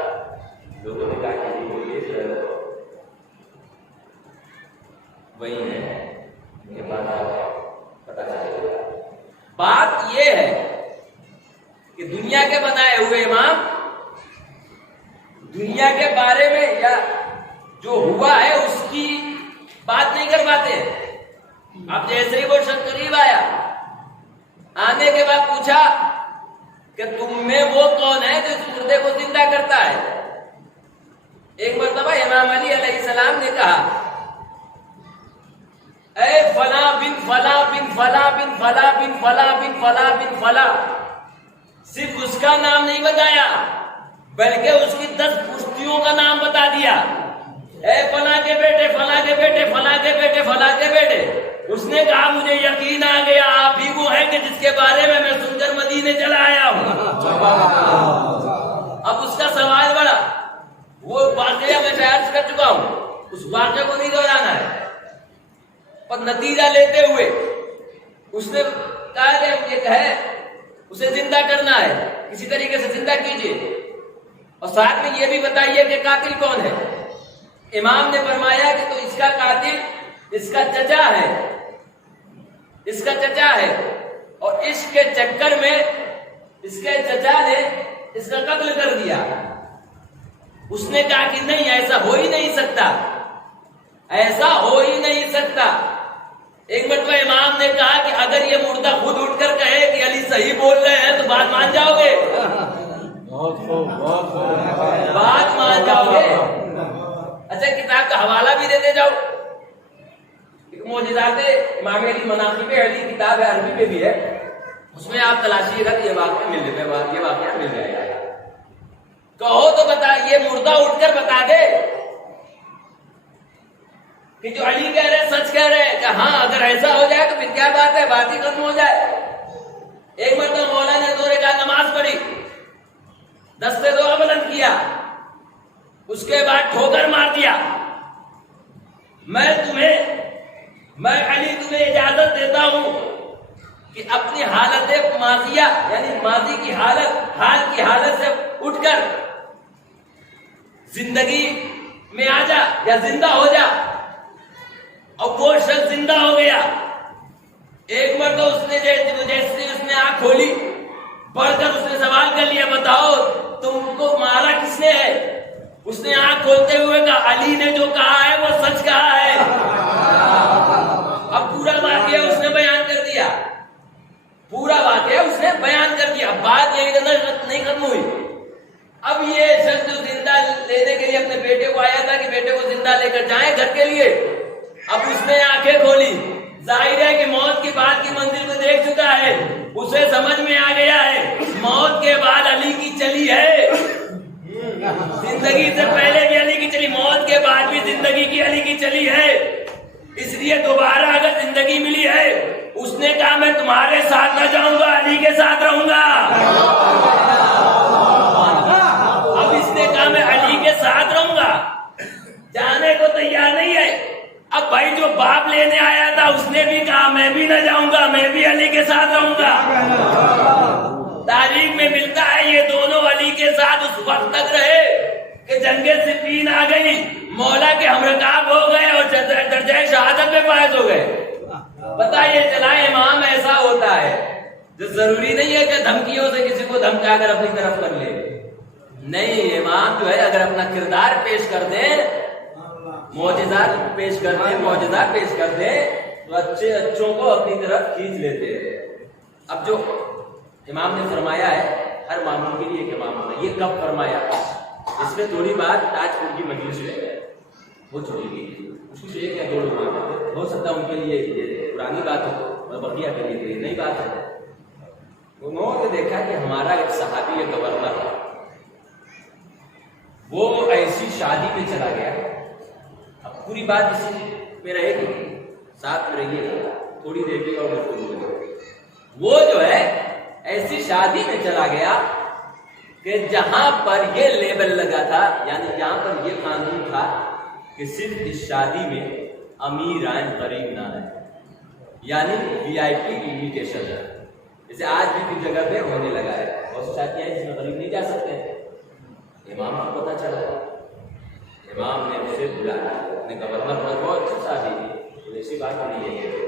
لوگوں نے کہا کہ وہ یہ جو ہے وہی ہے، ان کے بعد پتہ چلے گا۔ بات یہ ہے کہ دنیا کے بنائے ہوئے امام دنیا کے بارے میں یا جو ہوا ہے اس کی بات نہیں کر پاتے۔ اب جیسے ہی وہ شخص قریب آیا، آنے کے بعد پوچھا کہ تم میں وہ کون ہے جو اس مردے کو زندہ کرتا ہے؟ ایک مرتبہ امام علی علیہ السلام نے کہا اے فلاں بن فلاں بن فلاں بن فلاں بن فلاں بن فلاں بن فلاں، صرف اس کا نام نہیں بتایا بلکہ اس کی 10 پشتیوں کا نام بتا دیا، اے فلاں کے بیٹے فلاں کے بیٹے فلاں کے بیٹے فلاں کے بیٹے۔ اس نے کہا مجھے یقین آ گیا آپ ہی وہ ہیں کہ جس کے بارے میں میں سن کر مدینے چلا آیا ہوں۔ اب اس کا سوال بڑا، وہ واقعہ میں شاید کر چکا ہوں، اس واقعہ کو نہیں دہرانا ہے، اور نتیجہ لیتے ہوئے اس نے کہا کہ یہ ہے اسے زندہ کرنا ہے، کسی طریقے سے زندہ کیجیے، اور ساتھ میں یہ بھی بتائیے کہ قاتل کون ہے۔ امام نے فرمایا کہ تو اس کا قاتل اس کا چچا ہے، اس کا چچا ہے، اور اس کے چکر میں اس کے چچا نے اس کا قتل کر دیا۔ اس نے کہا کہ نہیں، ایسا ہو ہی نہیں سکتا، ایسا ہو ہی نہیں سکتا۔ ایک مرتبہ امام نے کہا کہ اگر یہ مردہ خود اٹھ کر کہے کہ علی صحیح بول رہے ہیں تو بات مان جاؤ گے؟ بات مان جاؤ گے؟ اچھا کتاب کا حوالہ بھی دیتے جاؤ، ایک معجزات امام علی مناقب علی کتاب ہے، عربی پہ بھی ہے، اس میں آپ تلاشیے گا کہ یہ واقعہ مل جائے گا. کہو تو بتا، یہ مردہ اٹھ کر بتا دے کہ جو علی کہہ رہے سچ کہہ رہے کہ ہاں اگر ایسا ہو جائے تو پھر کیا بات ہے، بات ہی ختم ہو جائے. ایک مرتبہ مولا نے 2 رکعت نماز پڑھی، دستے دعا بلند کیا، اس کے بعد ٹھوکر مار دیا. میں علی تمہیں اجازت دیتا ہوں کہ اپنی حالت ماضیہ یعنی ماضی کی حال کی حالت سے اٹھ کر زندگی میں آ جا یا زندہ ہو جا. اور وہ شخص زندہ ہو گیا. ایک مرتبہ اس نے جیسے اس نے آنکھ کھولی، پڑھ کر اس نے سوال کر لیا، بتاؤ تم کو مارا کس نے ہے؟ اس نے آنکھ کھولتے ہوئے کہا علی نے جو کہا ہے وہ سچ کہا ہے. اب پورا واقعہ اس نے بیان کر دیا، بات یہی نہیں ختم ہوئی. اب یہ شخص جو زندہ لینے کے لیے اپنے بیٹے کو آیا تھا کہ بیٹے کو زندہ لے کر جائیں گھر کے لیے، اب اس نے آنکھیں کھولی، ظاہر ہے کہ موت کی بات کی منزل کو دیکھ چکا ہے. اسے سمجھ میں آ گیا ہے موت کے بعد علی کی چلی ہے، زندگی سے پہلے بھی علی کی چلی، موت کے بعد بھی زندگی کی علی کی چلی ہے. اس لیے دوبارہ اگر زندگی ملی ہے، اس نے کہا میں تمہارے ساتھ نہ جاؤں گا، علی کے ساتھ رہوں گا. اب اس نے کہا میں علی کے ساتھ رہوں گا، جانے کو تیار نہیں ہے. اب بھائی جو باپ لینے آیا تھا اس نے بھی کہا میں بھی نہ جاؤں گا، میں بھی علی کے ساتھ رہوں گا. تاریخ میں ملتا ہے یہ دونوں علی کے ساتھ اس وقت تک رہے کہ جنگ صفین آ گئی، مولا کے ہمرکاب ہو گئے اور درجہ شہادت میں فائز ہو گئے. پتہ یہ چلا امام ایسا ہوتا ہے جو ضروری نہیں ہے کہ دھمکیوں سے کسی کو دھمکا کر اپنی طرف کر لے. نہیں، امام جو ہے اگر اپنا کردار پیش کر دے، معجزات پیش کر دے تو اچھوں کو اپنی طرف کھینچ لیتے ہیں. اب جو امام نے فرمایا ہے ہر معمول کے لیے ایک امام ہونا، یہ کب فرمایا؟ اس میں تھوڑی بات تاج پور کی مجلس میں وہ چھوڑی گئی، اس کی ایک یا 2 لوگ ہو سکتا ہے ان کے لیے پرانی بات ہو اور بقیہ کے لیے نئی بات ہے. انہوں نے دیکھا کہ ہمارا ایک صحابی گورنر ہے، وہ ایسی شادی میں چلا گیا. اب پوری بات اسی میں رہے گی، ساتھ میں رہیے گا، تھوڑی دیر کی اور وہ جو ہے ایسی شادی میں چلا گیا کہ جہاں پر یہ لیبل لگا تھا، یعنی جہاں پر یہ قانون تھا کہ صرف اس شادی میں امیر آئیں غریب نہ آئیں، یعنی VIP انویٹیشن ہے. جیسے آج بھی کچھ جگہ پہ ہونے لگا ہے، بہت سی شادیاں ہیں جس میں غریب نہیں جا سکتے ہیں. امام کو پتہ چلا، امام نے اسے بلایا، اپنے گورنر پر بہت اچھی شادی تھی، ایسی بات نہیں ہے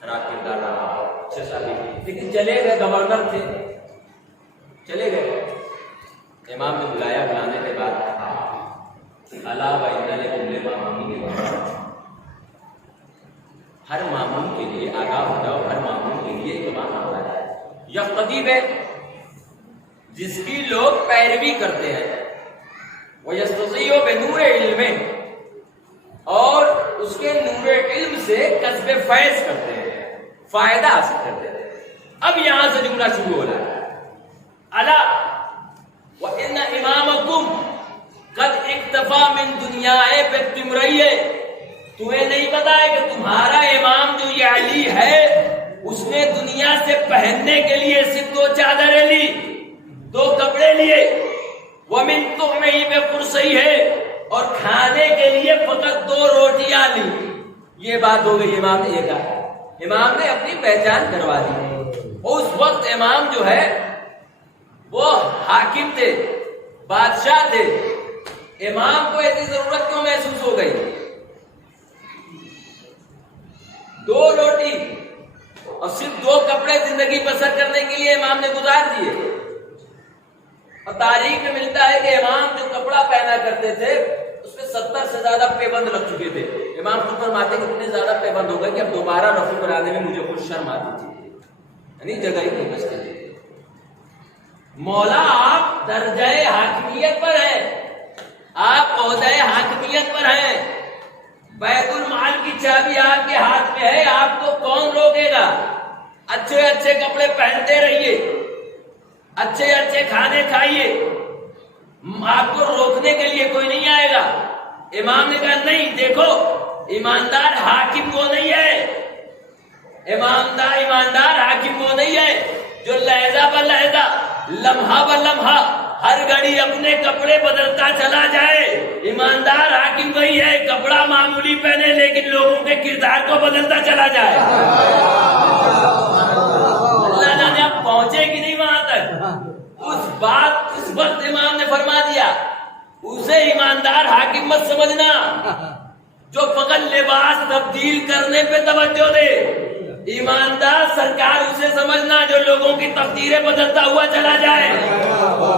خراب کردار رہا، اچھا شادی، لیکن چلے گئے، گورنر تھے، چلے گئے. امام نے بلایا، بلانے کے بعد اللہ و انہ جملے معمولی کے بعد ہر معمول کے لیے آگاہ ہو جاؤ، ہر معمول کے لیے ایک امام ہوتا ہے. یقتدی ہے جس کی لوگ پیروی کرتے ہیں، وہ یستطیع بنور علم، اور اس کے نور علم سے کسب فیض کرتے ہیں، فائدہ حاصل کرتے ہیں. اب یہاں سے جملہ شروع ہو رہا ہے، الا وان امامکم قد اکتفا من دنیائے پہ تم رہیے. تمہیں نہیں پتا ہے کہ تمہارا امام جو یہ علی ہے اس نے دنیا سے پہننے کے لیے صرف 2 چادریں لی، 2 کپڑے لیے، ومن طعمہ پہ قرصی ہے، اور کھانے کے لیے فقط 2 روٹیاں لی. یہ بات ہو گئی، امام نے یہ کہا، امام نے اپنی پہچان کروا دی. اس وقت امام جو ہے وہ حاکم تھے، بادشاہ تھے. امام کو ایسی ضرورت کیوں محسوس ہو گئی؟ 2 روٹی اور صرف 2 کپڑے زندگی بسر کرنے کے لیے امام نے گزار دیے. اور تاریخ میں ملتا ہے کہ امام جو کپڑا پہنا کرتے تھے اس میں 70 سے زیادہ پیبند لگ چکے تھے. امام خود فرماتے کہ اتنے زیادہ پیبند ہو گئے کہ اب دوبارہ رفع بنانے میں مجھے خود شرم آتی تھی، یعنی جگہ ہی نہیں بچتی تھی. مولا آپ درجہ حاکمیت پر ہیں، آپ عہدہ حاکمیت پر ہیں، بیت المال کی چابی آپ کے ہاتھ میں ہے، آپ کو کون روکے گا؟ اچھے اچھے کپڑے پہنتے رہیے، اچھے اچھے کھانے کھائیے، آپ کو روکنے کے لیے کوئی نہیں آئے گا۔ امام نے کہا نہیں، دیکھو ایماندار حاکم وہ نہیں ہے، ایماندار حاکم وہ نہیں ہے جو لہجہ بہ لہجہ، لمحہ بہ لمحہ ہر گھڑی اپنے کپڑے بدلتا چلا جائے۔ ایماندار حاکم وہی ہے کپڑا معمولی پہنے لیکن لوگوں کے کردار کو بدلتا چلا جائے۔ اللہ جانے آپ پہنچے کہ نہیں وہاں تک۔ اس وقت امام نے فرما دیا اسے ایماندار حاکم مت سمجھنا جو فقط لباس تبدیل کرنے پہ توجہ دے، ایماندار سرکار اسے سمجھنا جو لوگوں کی تقدیریں بدلتا ہوا چلا جائے،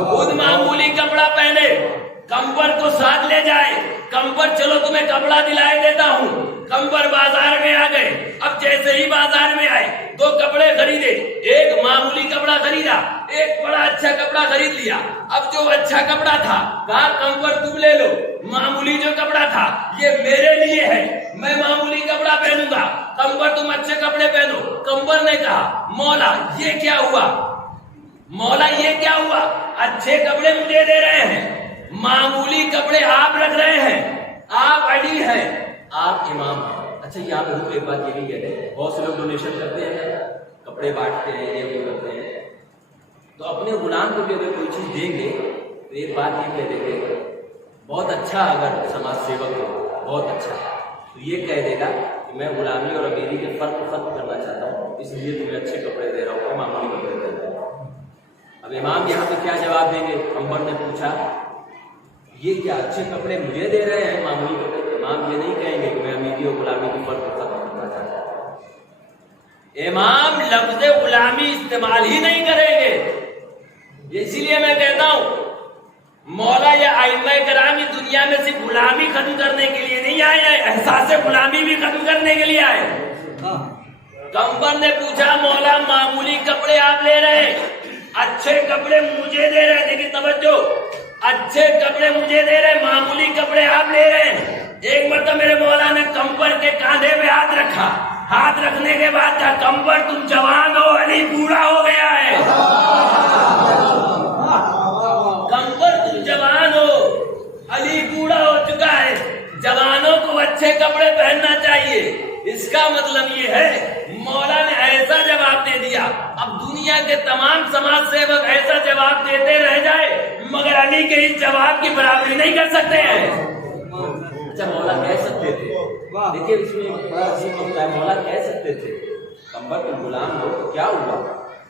خود معمولی کپڑا پہنے، کمبر کو ساتھ لے جائے، کمبر چلو تمہیں کپڑا دلائے دیتا ہوں۔ کمبر بازار میں آ گئے، اب جیسے ہی بازار میں آئے دو کپڑے خریدے، ایک معمولی کپڑا خریدا، ایک بڑا اچھا کپڑا خرید لیا۔ اب جو اچھا کپڑا تھا کہا کمبر تم لے لو، معمولی جو کپڑا تھا یہ میرے لیے ہے، میں معمولی کپڑا پہنوں گا، کمبر تم اچھے کپڑے پہنو۔ کمبر نے کہا مولا یہ کیا ہوا، مولا یہ کیا ہوا، اچھے کپڑے مجھے دے رہے ہیں، معمولی کپڑے آپ رکھ رہے ہیں، آپ علی ہیں، آپ امام ہیں۔ اچھا یہاں پہ ایک بات یہ بھی کہتے ہیں، بہت سے لوگ ڈونیشن کرتے ہیں، کپڑے بانٹتے ہیں، یہ وہ کرتے ہیں، تو اپنے غلام کو بھی اگر کوئی چیز دیں گے تو ایک بات یہ کہہ دیں گے بہت اچھا، اگر سماج سیوک ہو بہت اچھا، تو یہ کہہ دے گا کہ میں غلامی اور امیری کے فرق کو ختم کرنا چاہتا ہوں، اس لیے تمہیں اچھے کپڑے دے رہا ہوں، میں معمولی کپڑے دے رہا ہوں۔ اب امام یہاں پہ کیا جواب دیں گے؟ کمبر نے پوچھا یہ کیا اچھے کپڑے مجھے دے رہے ہیں معمولی کپڑے؟ امام یہ نہیں کہیں گے کہ میں امیری اور غلامی کے فرق کو ختم کرنا چاہتا ہوں، امام لفظ غلامی استعمال ہی نہیں کریں گے۔ اسی لیے میں کہتا ہوں مولا یا ائمہ کرام دنیا میں صرف غلامی ختم کرنے کے لیے نہیں آئے ہیں، احساس غلامی بھی ختم کرنے کے لیے آئے۔ کمبر نے پوچھا مولا معمولی کپڑے آپ لے رہے ہیں، اچھے کپڑے مجھے دے رہے ہیں، دیکھیں توجہ، اچھے کپڑے مجھے دے رہے ہیں، معمولی کپڑے آپ لے رہے ہیں۔ ایک مرتبہ میرے مولا نے کمبر کے کاندھے پہ ہاتھ رکھا، ہاتھ رکھنے کے بعد کہا کمبر تم جوان ہو، علی بوڑھا ہو گیا ہے، کمبر تم جوان ہو، علی بوڑھا ہو چکا ہے، جوانوں کو اچھے کپڑے پہننا چاہیے۔ اس کا مطلب یہ ہے مولا نے ایسا جواب دے دیا، اب دنیا کے تمام سماج سیوک ایسا جواب دیتے رہ جائے مگر علی کے اس جواب کی برابری نہیں کر سکتے ہیں۔ اچھا مولا کہہ سکتے تھے، دیکھیں اس میں بڑا عظیم ہوتا ہے، مولا کہہ سکتے تھے کمبر تم غلام ہو تو کیا ہوا،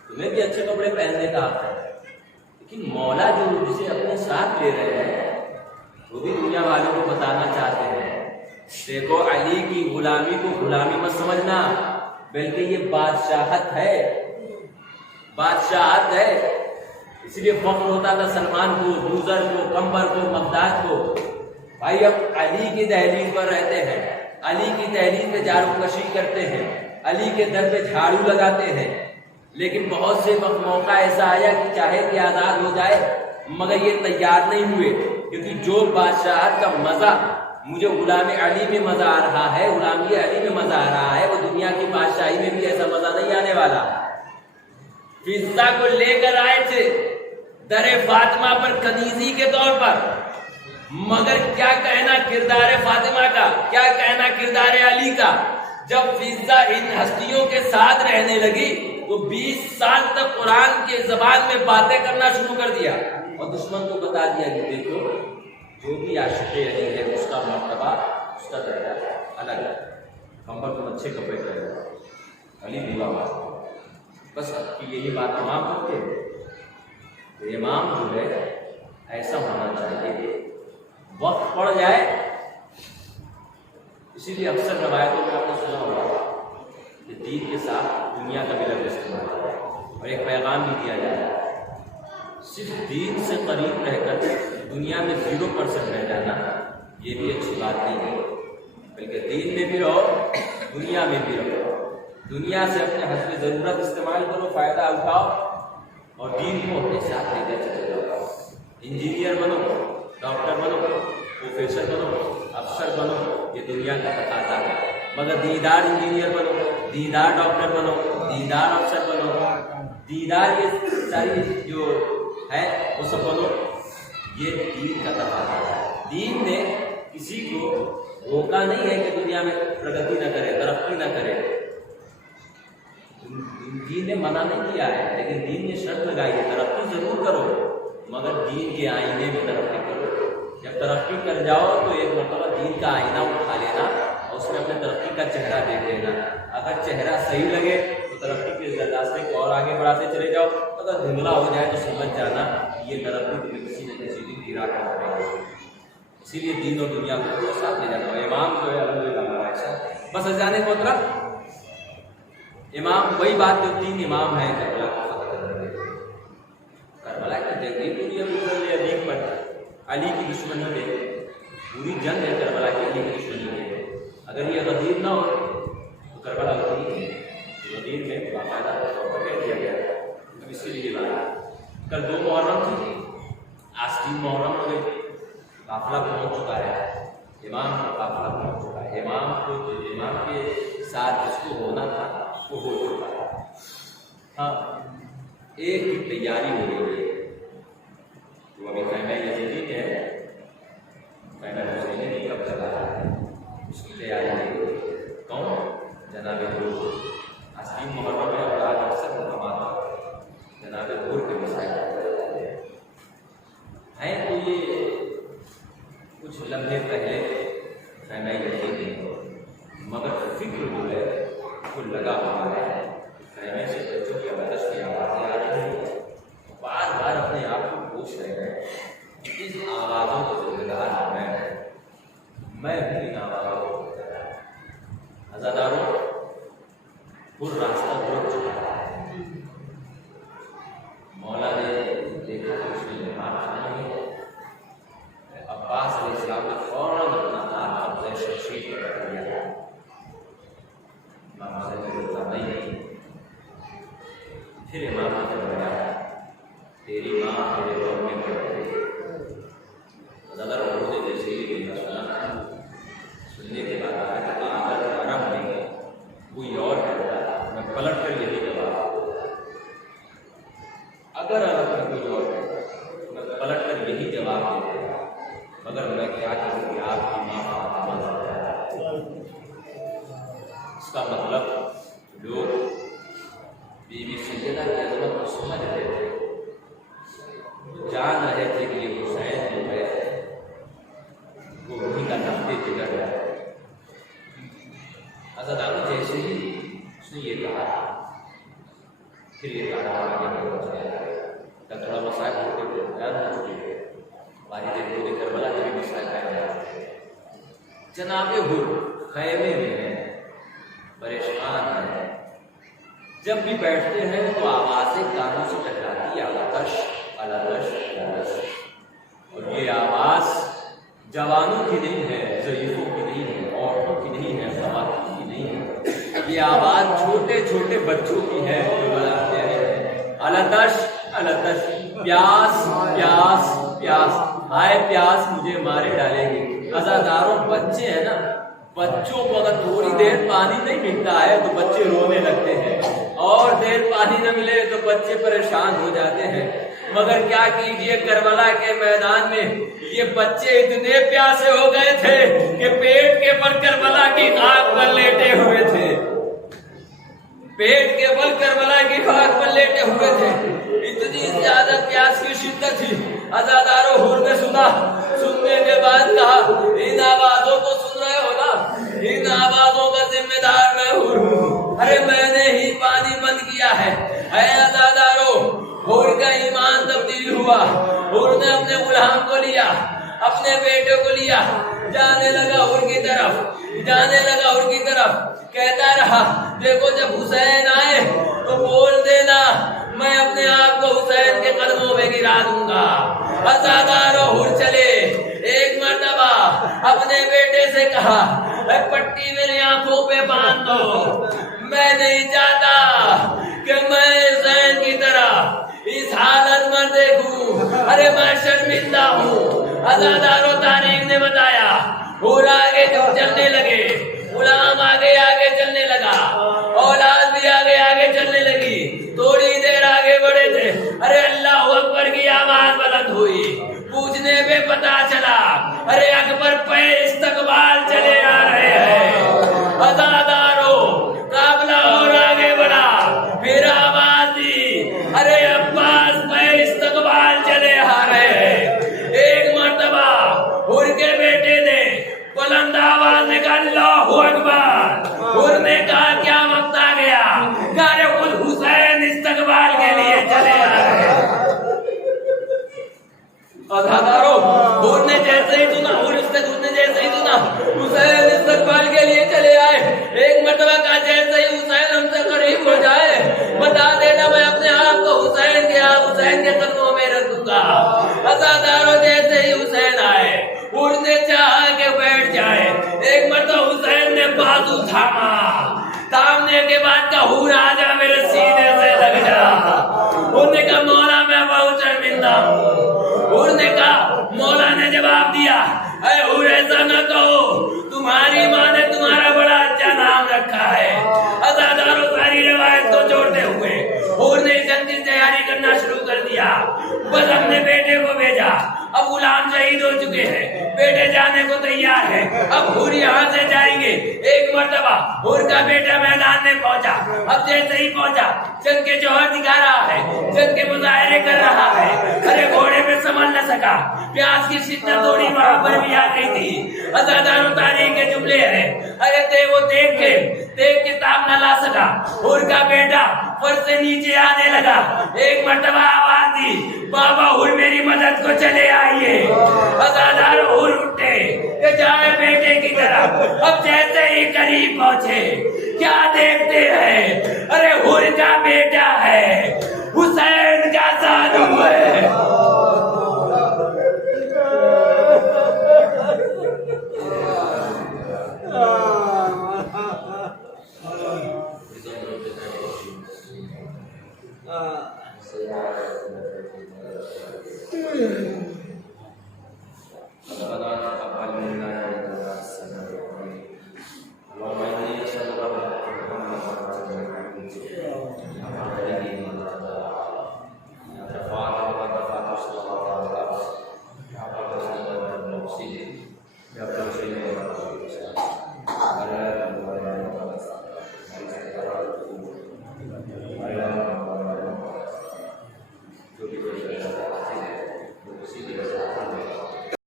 تمہیں بھی اچھے کپڑے پہننے کا حق ہے، لیکن مولا جو جسے اپنے ساتھ لے رہے ہیں وہ بھی دنیا والوں کو بتانا چاہتے ہیں دیکھو علی کی غلامی کو غلامی مت سمجھنا، بلکہ یہ بادشاہت ہے، بادشاہت ہے۔ اس لیے فخر ہوتا تھا سلمان کو، دوزر کو، کمبر کو، مقداد کو، بھائی اب علی کی دہلیز پر رہتے ہیں، علی کی دہلیز پہ جھاڑو کشی کرتے ہیں، علی کے در پہ جھاڑو لگاتے ہیں، لیکن بہت سے وقت موقع ایسا آیا کہ چاہے کہ آزاد ہو جائے مگر یہ تیار نہیں ہوئے، کیونکہ جو بادشاہت کا مزہ مجھے غلام علی میں مزہ آ رہا ہے، غلامی علی میں مزہ آ رہا ہے، وہ دنیا کی بادشاہی میں بھی ایسا مزہ نہیں آنے والا۔ فضہ کو لے کر آئے تھے در فاطمہ پر کنیزی کے طور پر، مگر کیا کہنا کردار فاطمہ کا، کیا کہنا کردار علی کا۔ جب فضہ ان ہستیوں کے ساتھ رہنے لگی تو 20 سال تک قرآن کے زبان میں باتیں کرنا شروع کر دیا اور دشمن کو بتا دیا کہ دیکھو جو بھی عاشق علی ہے اس کا مرتبہ، اس کا درجہ الگ ہے، کمبر تم اچھے کپڑے پہنو، علی بولا بات، بس اب کی یہی بات تمام کرتے ہیں۔ امام جو ہے ایسا ہونا چاہیے وقت پڑ جائے، اسی لیے اکثر روایتوں میں آپ نے سنا ہوگا کہ دین کے ساتھ دنیا کا بھی لفظ استعمال ہوتا ہے اور ایک پیغام بھی دیا جاتا ہے، صرف دین سے قریب رہ کر دنیا میں 0% رہ جانا یہ بھی اچھی بات نہیں ہے، بلکہ دین میں بھی رہو، دنیا میں بھی رہو، دنیا سے اپنے حسب ضرورت استعمال کرو، فائدہ اٹھاؤ اور دین کو اپنے ساتھ لے کر چلے جاؤ۔ انجینئر بنو، ڈاکٹر بنو، پروفیسر بنو، افسر بنو، یہ دنیا کا تقاضا ہے، مگر دیندار انجینئر بنو، دیندار ڈاکٹر بنو، دیندار افسر بنو، دیندار یہ ساری جو ہے وہ سب بنو، یہ دین کا تقاضا ہے۔ دین نے کسی کو روکا نہیں ہے کہ دنیا میں پرگتی نہ کرے، ترقی نہ کرے، دین نے منع نہیں کیا ہے، لیکن دین نے شرط لگائی ہے ترقی ضرور کرو مگر دین کے آئینے میں ترقی کرو۔ جب ترقی کر جاؤ تو ایک مرتبہ دین کا آئینہ اٹھا لینا اور اس میں اپنے ترقی کا چہرہ دیکھ لینا، اگر چہرہ صحیح لگے تو ترقی کے راستے کو اور آگے بڑھاتے چلے جاؤ، اگر دھندلا ہو جائے تو سمجھ جانا یہ ترقی تمہیں کسی نہ کسی دن گرا کر پڑے گی۔ اسی لیے دین اور دنیا کو ساتھ لے جانا ہو۔ امام جو ہے الحمدللہ ہمارا ایسا بس اذان محترم، امام وہی بات جو 3 امام ہیں کربلا کو فتح کرنے کے، کربلا کی تحریک پوری علی پر، علی کی دشمنی میں پوری جنگ ہے کربلا کی، علی کی دشمنی میں۔ اگر یہ غدیر نہ ہو تو کربلا ہوتی نہیں، غدیر میں باقاعدہ طور پر کہہ دیا گیا ہے۔ اب اس کے لیے بات کل 2 محرم تھی، آج 3 محرم ہو گئی، قافلہ پہنچ چکا ہے، امام کا قافلہ پہنچ چکا ہے، امام کو امام کے ساتھ جس کو ہونا تھا وہ ہو چکا ہے۔ ہاں ایک کی تیاری ہو رہی ہے، وہ ابھی خیمہ یزیدی کے ہے، خیمہ حسینی نہیں کب چلا ہے، اس کی تیاری ہو رہی ہے۔ کون؟ جناب حضور، آج 3 محرم ہے اور آج اکثر مقامات جناب حضور کے مسائل ہیں، تو یہ کچھ لمحے پہلے خیمہ یزیدی مگر فکر جو ہے وہ لگا ہوا ہے، خیمے سے بچوں کی آواز کی آوازیں آ رہی ہیں، بار بار اپنے آپ کو پوچھ رہے ہیں اس آوازوں کو ذمہ دار میں بھی ان آوازوں کو عزاداروں پر راستہ روک چکا ہے۔ مولا نے دیکھا کہ اس نے نماز نہیں ہے، عباس علیہ السلام نے فوراً اپنا ہاتھ قبضہ شمشیر پر رکھ لیا، امام حسین نے بولا نہیں، پھر امام نے فرمایا تیری ماں میرے روم میں پڑ گئی۔ زیادہ روم نے جیسے ہی سنا، سننے کے بعد آیا کہ اگر حرم میں کوئی اور کرتا میں پلٹ کر یہی جواب دیتا، اگر عرب میں کوئی اور کرتا میں پلٹ کر یہی جواب دیتا، مگر میں کیا کروں کہ آپ کی ماں فاطمہ زہرا۔ اس کا مطلب لوگ بی بی سیدہ کی عظمت کو سمجھ رہے تھے، جان رہے تھے کہ یہ حسین جو ہے وہ انہیں کا نقطۂ جگر ہے۔ عزاداروں جیسے ہی اس نے یہ کہا، پھر یہ کہا آگے بڑھ جائے، تھوڑا مسائل ہوتے ہوئے بیان ہو چکے ہیں، والد پورے کربلا کے بھی مسائل بیان ہیں۔ جناب حر خیمے میں ہیں، پریشان ہیں، جب بھی بیٹھتے ہیں تو آوازیں کانوں سے ٹکراتی ہے، الاتش الاتش الاتش، اور یہ آواز جوانوں کی نہیں ہے، ضعیفوں کی نہیں ہے، عورتوں کی نہیں ہے، خواتین کی نہیں ہے، یہ آواز چھوٹے چھوٹے بچوں کی ہے جو بلاتے ہیں الاتش الاتش، پیاس پیاس پیاس، ہائے پیاس مجھے مارے ڈالے گی۔ عزاداروں بچے ہیں نا، بچوں کو اگر تھوڑی دیر پانی نہیں ملتا ہے تو بچے رونے لگتے ہیں، اور دیر پانی نہ ملے تو بچے پریشان ہو جاتے ہیں، مگر کیا کیجئے کربلا کے میدان میں یہ بچے اتنے پیاسے ہو گئے تھے کہ پیٹ کے بل کربلا کی خاک پر لیٹے ہوئے تھے، پیٹ کے بل کربلا کی خاک پر لیٹے ہوئے تھے، اتنی زیادہ پیاس کی شدت تھی۔ عزاداروں حر نے سنا، سننے کے بعد کہا ان آوازوں کو سن رہے ہو نا، ان آوازوں کا ذمہ دار میں حر ہوں، ارے میں نے ہی پانی بند کیا ہے۔ اے عزاداروں، حر کا ایمان تبدیل ہوا، حر نے اپنے غلام کو لیا، اپنے بیٹے کو لیا، جانے لگا حر کی طرف، جانے لگا حر کی طرف، کہتا رہا دیکھو جب حسین آئے تو بول دینا میں اپنے آپ کو حسین کے قدموں میں گرا دوں گا۔ عزاداروں حر چلے، ایک مرتبہ اپنے بیٹے سے کہا پٹی میری آنکھوں پہ باندھ دو، میں نہیں چاہتا کہ میں حسین کی طرح اس حالت میں دیکھوں، ارے میں شرمندہ ہوں۔ عزاداروں تاریخ نے بتایا حر آگے چلنے لگے، غلام آگے آگے چلنے لگا، اولاد بھی آگے آگے چلنے پہ پتا چلا ارے اکبر پہ استقبال چلے آ رہے ہیں. عزادارو قافلہ اور آگے بڑھا, پھر آواز دی ارے عباس پہ استقبال چلے آ رہے ہیں. ایک مرتبہ حر کے بیٹے نے بلند آواز نے کہا اللہ اکبر. حر نے کہا کیا وقت آ گیا؟ کہا خود حسین استقبال کے لیے چلے آ رہے ہیں. عزادارو حر نے جیسے ہی سنا, حسین استقبال کے لیے چلے آئے. ایک مرتبہ کہا جیسے ہی حسین ہم سے قریب ہو جائے بتا دینا میں اپنے آپ کو حسین کے قدموں میں رکھ دوں گا. عزادارو جیسے ہی حسین آئے حر نے چاہا کہ بیٹھ جائے. ایک مرتبہ حسین نے بازو تھامنے کے بعد کہا حر آ جا میرے سینے سے لگ جا. انہوں نے کہا مولا میں بہت شرمندہ ہوں. حر نے کہا, مولا نے جواب دیا اے حر ایسا نہ کہو, تمہاری ماں نے تمہارا بڑا اچھا نام رکھا ہے. عزادارو ساری روایت کو جوڑتے ہوئے حر نے جنگ کی تیاری کرنا شروع کر دیا. بس ہم نے بیٹے کو بھیجا, اب غلام شہید ہو چکے ہیں, بیٹے جانے کو تیار ہے, اب حر یہاں سے جائیں گے. ایک مرتبہ حر کا بیٹا میدان میں پہنچا. اب جیسے ہی پہنچا جنگ کے جوہر دکھا رہا ہے, جنگ کے مظاہرے کر رہا ہے. ارے گھوڑے پہ سنبھل نہ سکا, پیاس کی شدت تھوڑی وہاں پر بھی آ گئی تھی. عزادارو تاریخ کے جملے ہیں, ارے وہ دیکھ کے تاب نہ لا سکا. حر کا بیٹا فرش سے نیچے آنے لگا. ایک مرتبہ آواز دی بابا حر میری مدد کو چلے آئیے. عزادارو حر اٹھے کہ جائے بیٹے کی طرف. اب جیسے ہی قریب پہنچے کیا دیکھتے ہیں, ارے حر کا بیٹا ہے, حسین کا سانو ہے.